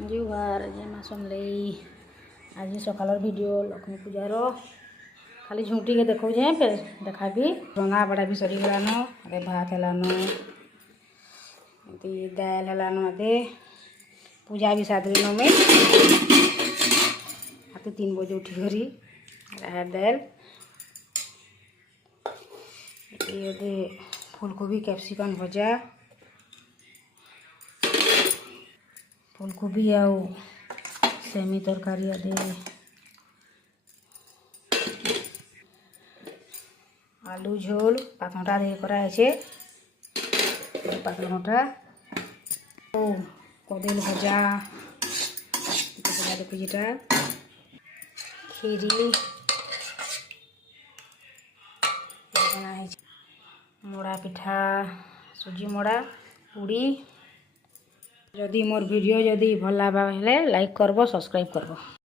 जुहार जय माँ समलई। आज सकाल वीडियो लक्ष्मी पूजार खाली झुंटी के देखो फिर देखा भी रंगा बड़ा भी सरीगलान अरे भात हेलान दाल हेलान अदे पूजा भी सात दिन में हाथ 3 बजे उठी करी दाल ये फूलकोबी कैप्सिकम भजा फूलकोबी आउ सेमी तरकारी अदे आलू झोल पातलघंटा दे कराई पातलघंटा ओ कदेल भजा देखा खीरी मोड़ा पिठा सुजी मोड़ा पूड़ी। जदि मोर वीडियो जदि भल लगा लाइक करबो सब्सक्राइब करबो।